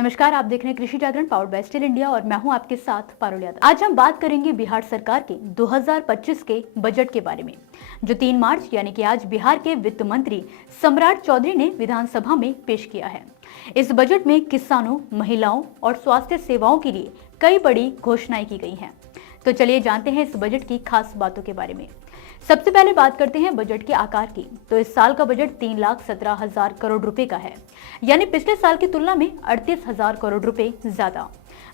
नमस्कार, आप देख रहे हैं कृषि जागरण पावर्ड बाय स्टील इंडिया और मैं हूं आपके साथ पारुल यादव। आज हम बात करेंगे बिहार सरकार के 2025 के बजट के बारे में, जो 3 मार्च यानी कि आज बिहार के वित्त मंत्री सम्राट चौधरी ने विधानसभा में पेश किया है। इस बजट में किसानों, महिलाओं और स्वास्थ्य सेवाओं के लिए कई बड़ी घोषणाएं की गई हैं। तो चलिए जानते हैं इस बजट की खास बातों के बारे में। सबसे पहले बात करते हैं बजट के आकार की। तो इस साल का बजट 3,17,000 करोड़ रुपए का है, यानी पिछले साल की तुलना में 38,000 करोड़ रुपए ज्यादा।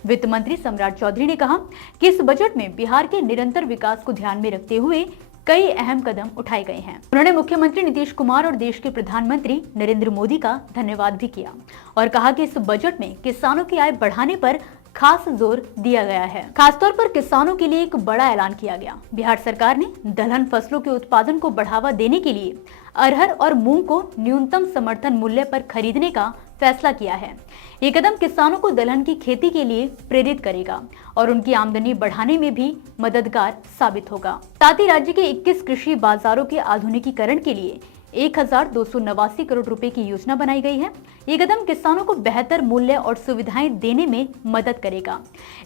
वित्त मंत्री सम्राट चौधरी ने कहा कि इस बजट में बिहार के निरंतर विकास को ध्यान में रखते हुए कई अहम कदम उठाए गए हैं। उन्होंने मुख्यमंत्री नीतीश कुमार और देश के प्रधानमंत्री नरेंद्र मोदी का धन्यवाद भी किया और कहा कि इस बजट में किसानों की आय बढ़ाने पर खास जोर दिया गया है। खासतौर पर किसानों के लिए एक बड़ा ऐलान किया गया। बिहार सरकार ने दलहन फसलों के उत्पादन को बढ़ावा देने के लिए अरहर और मूंग को न्यूनतम समर्थन मूल्य पर खरीदने का फैसला किया है। ये कदम किसानों को दलहन की खेती के लिए प्रेरित करेगा और उनकी आमदनी बढ़ाने में भी मददगार साबित होगा। साथ ही राज्य के 21 कृषि बाजारों के आधुनिकीकरण के लिए 1,289 करोड़ रुपए की योजना बनाई गई है। ये कदम किसानों को बेहतर मूल्य और सुविधाएं देने में मदद करेगा।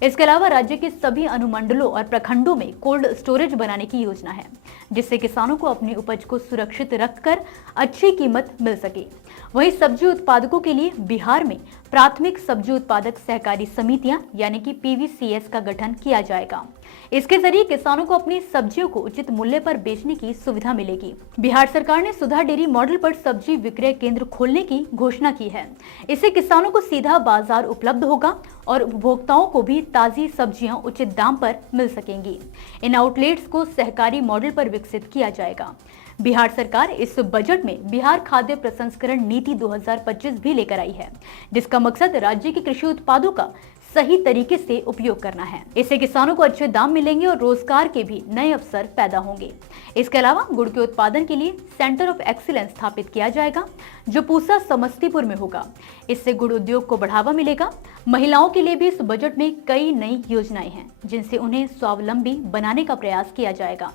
इसके अलावा राज्य के सभी अनुमंडलों और प्रखंडों में कोल्ड स्टोरेज बनाने की योजना है, जिससे किसानों को अपनी उपज को सुरक्षित रखकर अच्छी कीमत मिल सके। वहीं सब्जी उत्पादकों के लिए बिहार में प्राथमिक सब्जी उत्पादक सहकारी समितियां यानी कि PVCS का गठन किया जाएगा। इसके जरिए किसानों को अपनी सब्जियों को उचित मूल्य पर बेचने की सुविधा मिलेगी। बिहार सरकार ने सुधा डेयरी मॉडल पर सब्जी विक्रय केंद्र खोलने की घोषणा की है। इससे किसानों को सीधा बाजार उपलब्ध होगा और उपभोक्ताओं को भी ताजी सब्जियां उचित दाम पर मिल सकेंगी। इन आउटलेट्स को सहकारी मॉडल पर विकसित किया जाएगा। बिहार सरकार इस बजट में बिहार खाद्य प्रसंस्करण नीति 2025 भी लेकर आई है, जिसका मकसद राज्य के कृषि उत्पादों का सही तरीके से उपयोग करना है। इससे किसानों को अच्छे दाम मिलेंगे और रोजगार के भी नए अवसर पैदा होंगे। इसके अलावा गुड़ के उत्पादन के लिए सेंटर ऑफ एक्सीलेंस स्थापित किया जाएगा, जो पूसा समस्तीपुर में होगा। इससे गुड़ उद्योग को बढ़ावा मिलेगा। महिलाओं के लिए भी इस बजट में कई नई योजनाएं हैं, जिनसे उन्हें स्वावलंबी बनाने का प्रयास किया जाएगा।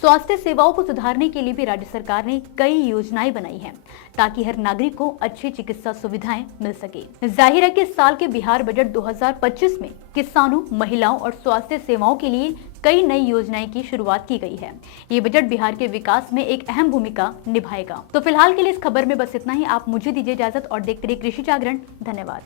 स्वास्थ्य सेवाओं को सुधारने के लिए भी राज्य सरकार ने कई योजनाएं बनाई हैं, ताकि हर नागरिक को अच्छी चिकित्सा सुविधाएं मिल सके। जाहिर है कि इस साल के बिहार बजट 2025 में किसानों, महिलाओं और स्वास्थ्य सेवाओं के लिए कई नई योजनाएं की शुरुआत की गई है। ये बजट बिहार के विकास में एक अहम भूमिका निभाएगा। तो फिलहाल के लिए इस खबर में बस इतना ही। आप मुझे दीजिए इजाजत और देखते रहिए कृषि जागरण। धन्यवाद।